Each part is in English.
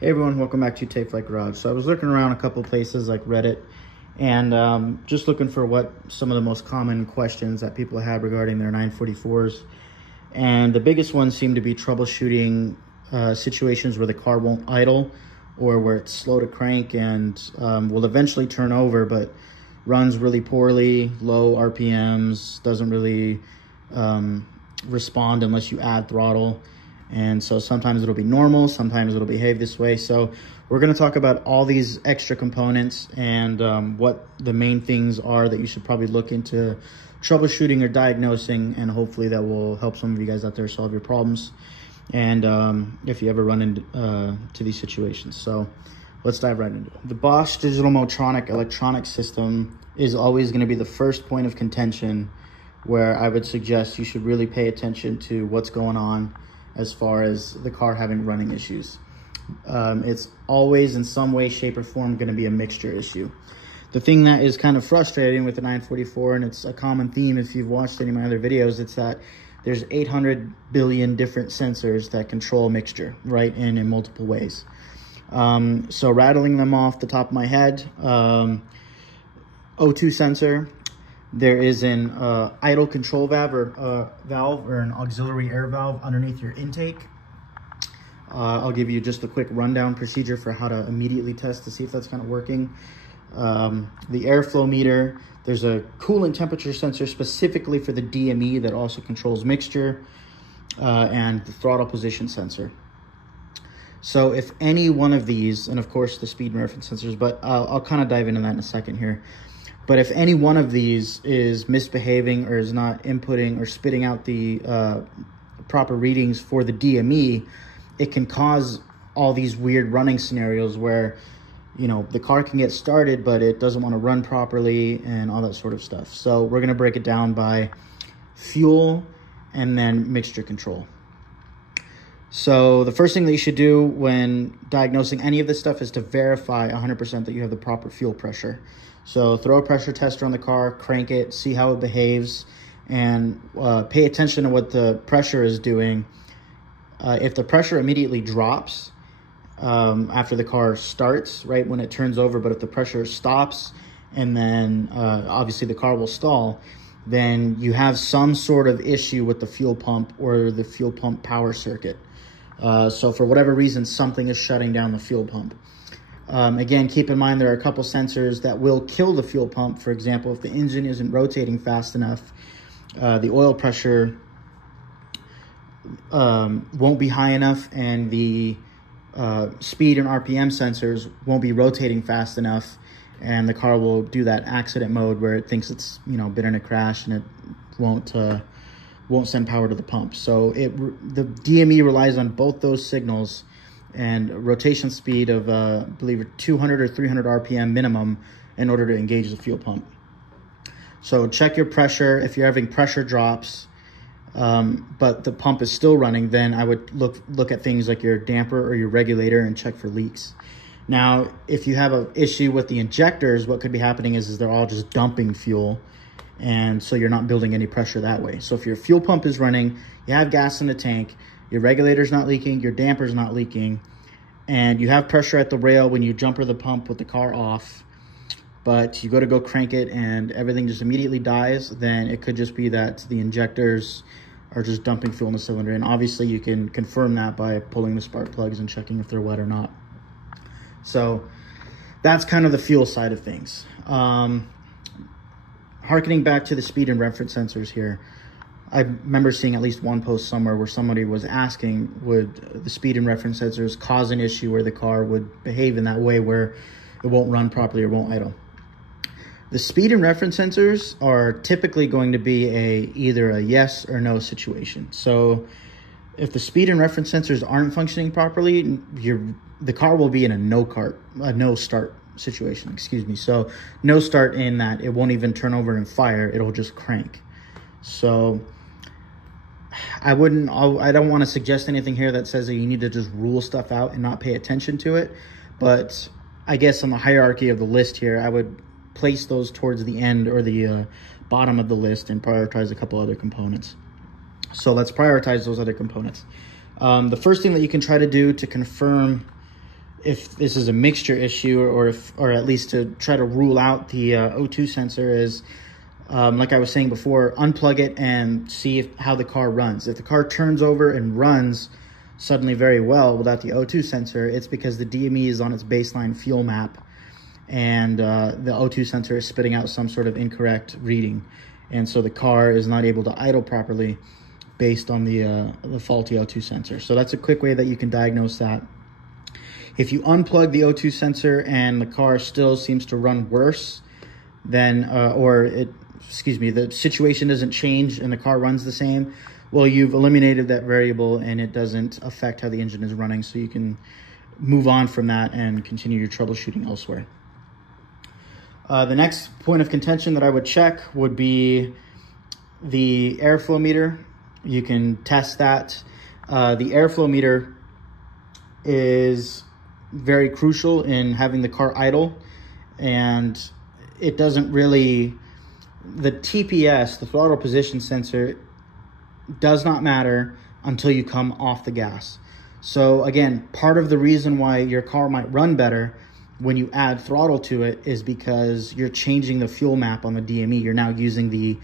Hey everyone, welcome back to Tape Flight Garage. So I was looking around a couple places like Reddit and just looking for what some of the most common questions that people had regarding their 944s. And the biggest ones seem to be troubleshooting situations where the car won't idle or where it's slow to crank and will eventually turn over, but runs really poorly, low RPMs, doesn't really respond unless you add throttle. And so sometimes it'll be normal, sometimes it'll behave this way. So we're going to talk about all these extra components and what the main things are that you should probably look into troubleshooting or diagnosing, and hopefully that will help some of you guys out there solve your problems and if you ever run into to these situations. So let's dive right into it. The Bosch Digital Motronic electronic system is always going to be the first point of contention where I would suggest you should really pay attention to what's going on as far as the car having running issues. It's always in some way, shape, or form going to be a mixture issue. The thing that is kind of frustrating with the 944, and it's a common theme if you've watched any of my other videos, it's that there's 800 billion different sensors that control mixture, right, and in multiple ways. So rattling them off the top of my head, O2 sensor. There is an idle control valve or an auxiliary air valve underneath your intake. I'll give you just a quick rundown procedure for how to immediately test to see if that's kind of working. The airflow meter, there's a coolant temperature sensor specifically for the DME that also controls mixture, and the throttle position sensor. So if any one of these, and of course the speed and reference sensors, but I'll kind of dive into that in a second here. But if any one of these is misbehaving or is not inputting or spitting out the proper readings for the DME, it can cause all these weird running scenarios where, you know, the car can get started, but it doesn't want to run properly and all that sort of stuff. So we're going to break it down by fuel and then mixture control. So the first thing that you should do when diagnosing any of this stuff is to verify 100% that you have the proper fuel pressure. So throw a pressure tester on the car, crank it, see how it behaves, and pay attention to what the pressure is doing. If the pressure immediately drops after the car starts, right, when it turns over, but if the pressure stops and then obviously the car will stall, then you have some sort of issue with the fuel pump or the fuel pump power circuit. So for whatever reason, something is shutting down the fuel pump. Again, keep in mind there are a couple sensors that will kill the fuel pump. For example, if the engine isn't rotating fast enough, the oil pressure won't be high enough, and the speed and RPM sensors won't be rotating fast enough, and the car will do that accident mode where it thinks it's, you know, been in a crash and it won't send power to the pump. So the DME relies on both those signals and rotation speed of, I believe, 200 or 300 RPM minimum in order to engage the fuel pump. So check your pressure. If you're having pressure drops, but the pump is still running, then I would look at things like your damper or your regulator and check for leaks. Now, if you have an issue with the injectors, what could be happening is they're all just dumping fuel, and so you're not building any pressure that way. So if your fuel pump is running, you have gas in the tank, your regulator's not leaking, your damper's not leaking, and you have pressure at the rail when you jumper the pump with the car off, but you go crank it and everything just immediately dies, then it could just be that the injectors are just dumping fuel in the cylinder. And obviously you can confirm that by pulling the spark plugs and checking if they're wet or not. So that's kind of the fuel side of things. Harkening back to the speed and reference sensors here, I remember seeing at least one post somewhere where somebody was asking, would the speed and reference sensors cause an issue where the car would behave in that way where it won't run properly or won't idle? The speed and reference sensors are typically going to be either a yes or no situation. So if the speed and reference sensors aren't functioning properly, the car will be in a no start situation, excuse me. So no start in that it won't even turn over and fire, it'll just crank. So I don't want to suggest anything here that says that you need to just rule stuff out and not pay attention to it. But I guess on the hierarchy of the list here, I would place those towards the end or the bottom of the list and prioritize a couple other components. So let's prioritize those other components. The first thing that you can try to do to confirm if this is a mixture issue, or at least to try to rule out the O2 sensor, is like I was saying before, unplug it and see how the car runs. If the car turns over and runs suddenly very well without the O2 sensor, it's because the DME is on its baseline fuel map, and the O2 sensor is spitting out some sort of incorrect reading, and so the car is not able to idle properly based on the faulty O2 sensor. So that's a quick way that you can diagnose that. If you unplug the O2 sensor and the car still seems to run worse, then the situation doesn't change and the car runs the same, well, you've eliminated that variable and it doesn't affect how the engine is running, so you can move on from that and continue your troubleshooting elsewhere. The next point of contention that I would check would be the airflow meter. You can test that. The airflow meter is very crucial in having the car idle, and it doesn't really, the TPS, the throttle position sensor, does not matter until you come off the gas. So again, part of the reason why your car might run better when you add throttle to it is because you're changing the fuel map on the DME. You're now using the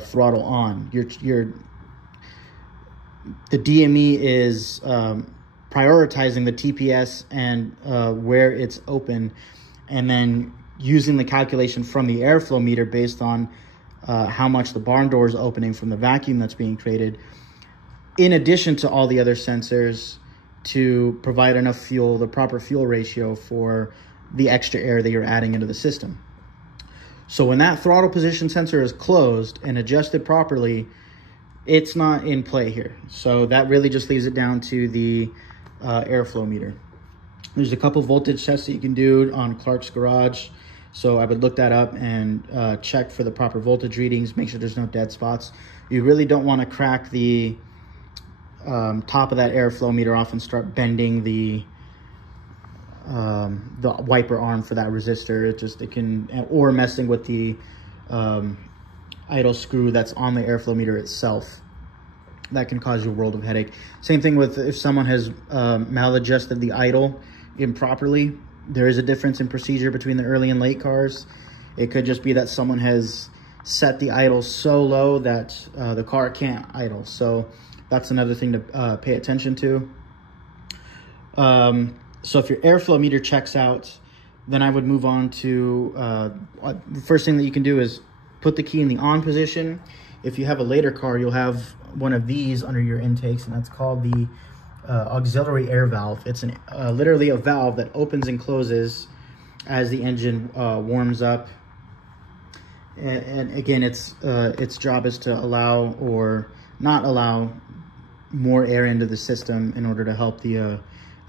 throttle on. The DME is prioritizing the TPS and where it's open, and then using the calculation from the airflow meter based on how much the barn door is opening from the vacuum that's being created, in addition to all the other sensors, to provide enough fuel, the proper fuel ratio for the extra air that you're adding into the system. So when that throttle position sensor is closed and adjusted properly, it's not in play here. So that really just leaves it down to the airflow meter. There's a couple voltage tests that you can do on Clark's Garage. So I would look that up and check for the proper voltage readings, make sure there's no dead spots. You really don't want to crack the top of that airflow meter off and start bending the wiper arm for that resistor. Or messing with the idle screw that's on the airflow meter itself. That can cause you a world of headache. Same thing with if someone has maladjusted the idle improperly. There is a difference in procedure between the early and late cars. It could just be that someone has set the idle so low that the car can't idle. So that's another thing to pay attention to. So if your airflow meter checks out, then I would move on to the first thing that you can do is put the key in the on position. If you have a later car, you'll have one of these under your intakes, and that's called the auxiliary air valve. It's literally a valve that opens and closes as the engine warms up. And again, its job is to allow or not allow more air into the system in order to help the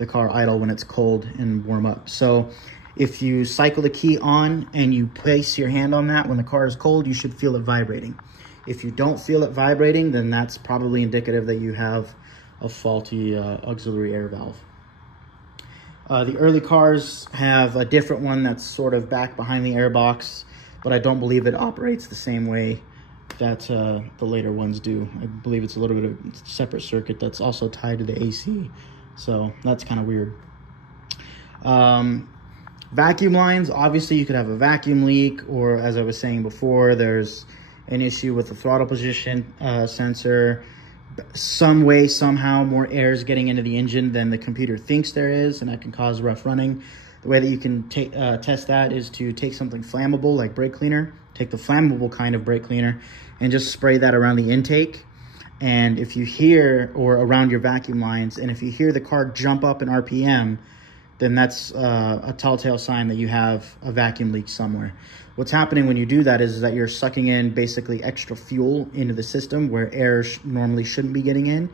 car idle when it's cold and warm up. So if you cycle the key on and you place your hand on that when the car is cold, you should feel it vibrating. If you don't feel it vibrating, then that's probably indicative that you have a faulty auxiliary air valve. The early cars have a different one that's sort of back behind the airbox, but I don't believe it operates the same way that the later ones do. I believe it's a little bit of a separate circuit that's also tied to the AC, so that's kind of weird. Vacuum lines, obviously you could have a vacuum leak, or as I was saying before, there's an issue with the throttle position sensor. Some way, somehow, more air is getting into the engine than the computer thinks there is, and that can cause rough running. The way that you can test that is to take something flammable like brake cleaner, take the flammable kind of brake cleaner, and just spray that around the intake. And if you hear, or around your vacuum lines, and if you hear the car jump up in RPM, then that's a telltale sign that you have a vacuum leak somewhere. What's happening when you do that is that you're sucking in basically extra fuel into the system where air normally shouldn't be getting in.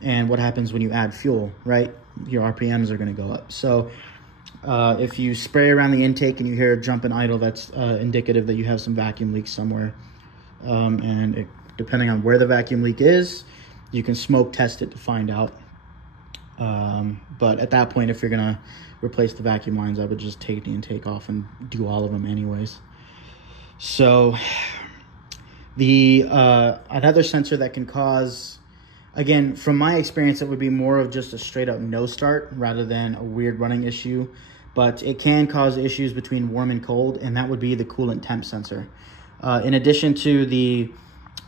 And what happens when you add fuel, right? Your RPMs are going to go up. So if you spray around the intake and you hear a jump and idle, that's indicative that you have some vacuum leaks somewhere. Depending on where the vacuum leak is, you can smoke test it to find out. But at that point, if you're going to replace the vacuum lines, I would just take the intake off and do all of them anyways. So another sensor that can cause Again, from my experience, it would be more of just a straight up no start rather than a weird running issue, but it can cause issues between warm and cold, and that would be the coolant temp sensor. In addition to the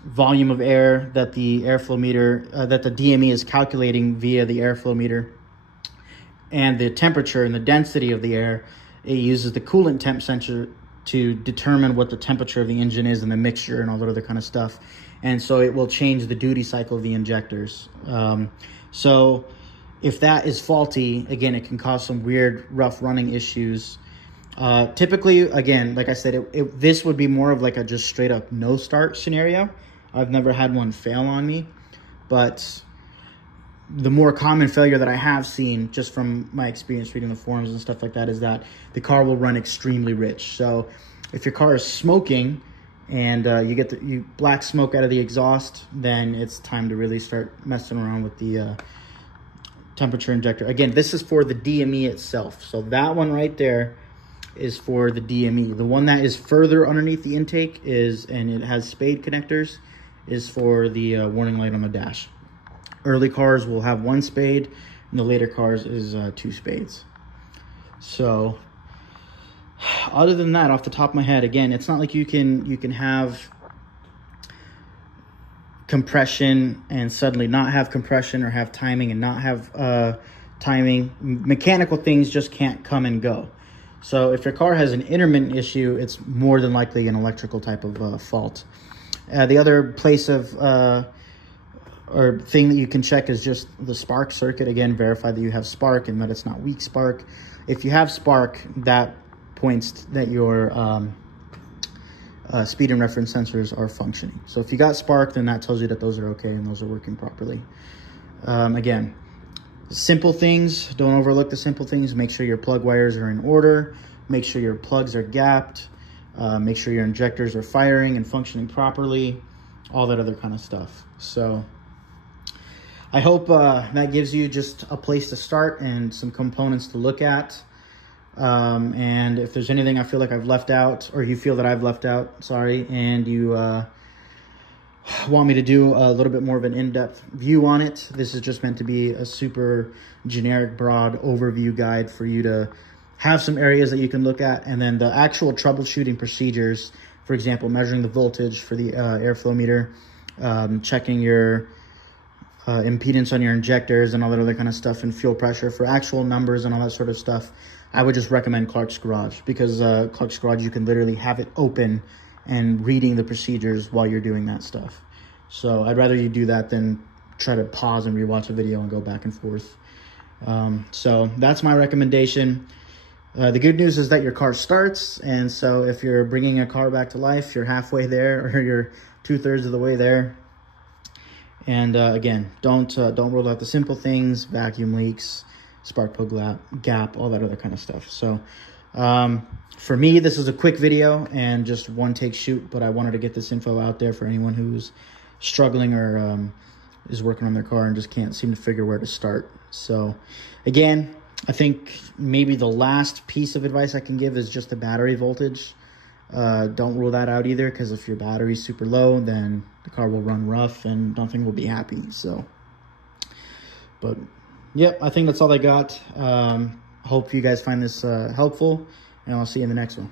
volume of air that the airflow meter, that the DME is calculating via the airflow meter, and the temperature and the density of the air, it uses the coolant temp sensor to determine what the temperature of the engine is and the mixture and all that other kind of stuff. And so it will change the duty cycle of the injectors. So if that is faulty, again, it can cause some weird, rough running issues. Typically, again, like I said, this would be more of like a just straight up no start scenario. I've never had one fail on me, but the more common failure that I have seen just from my experience reading the forums and stuff like that is that the car will run extremely rich. So if your car is smoking and you get the black smoke out of the exhaust, then it's time to really start messing around with the temperature injector. Again, this is for the DME itself. So that one right there is for the DME. The one that is further underneath the intake and it has spade connectors, is for the warning light on the dash. Early cars will have one spade, and the later cars is 2 spades. So other than that, off the top of my head, again, it's not like you can have compression and suddenly not have compression, or have timing and not have timing. Mechanical things just can't come and go. So if your car has an intermittent issue, it's more than likely an electrical type of fault. The other place of or thing that you can check is just the spark circuit. Again, verify that you have spark and that it's not weak spark. If you have spark, that points that your speed and reference sensors are functioning. So if you got spark, then that tells you that those are okay and those are working properly. Again, simple things, don't overlook the simple things. Make sure your plug wires are in order. Make sure your plugs are gapped. Make sure your injectors are firing and functioning properly. All that other kind of stuff. So I hope that gives you just a place to start and some components to look at. And if there's anything I feel like I've left out, or you feel that I've left out, sorry, and you want me to do a little bit more of an in-depth view on it, this is just meant to be a super generic, broad overview guide for you to have some areas that you can look at, and then the actual troubleshooting procedures, for example, measuring the voltage for the airflow meter, checking your impedance on your injectors and all that other kind of stuff, and fuel pressure for actual numbers and all that sort of stuff. I would just recommend Clark's Garage, because Clark's Garage, you can literally have it open and reading the procedures while you're doing that stuff. So I'd rather you do that than try to pause and rewatch a video and go back and forth. So that's my recommendation. The good news is that your car starts, and so if you're bringing a car back to life, you're halfway there, or you're 2/3 of the way there. And again, don't rule out the simple things: vacuum leaks, spark plug gap, all that other kind of stuff. So for me, this is a quick video and just one take shoot, but I wanted to get this info out there for anyone who's struggling or is working on their car and just can't seem to figure where to start. So again, I think maybe the last piece of advice I can give is just the battery voltage. Don't rule that out either, because if your battery's super low, then the car will run rough and nothing will be happy. So, but yep, I think that's all I got. Hope you guys find this helpful, and I'll see you in the next one.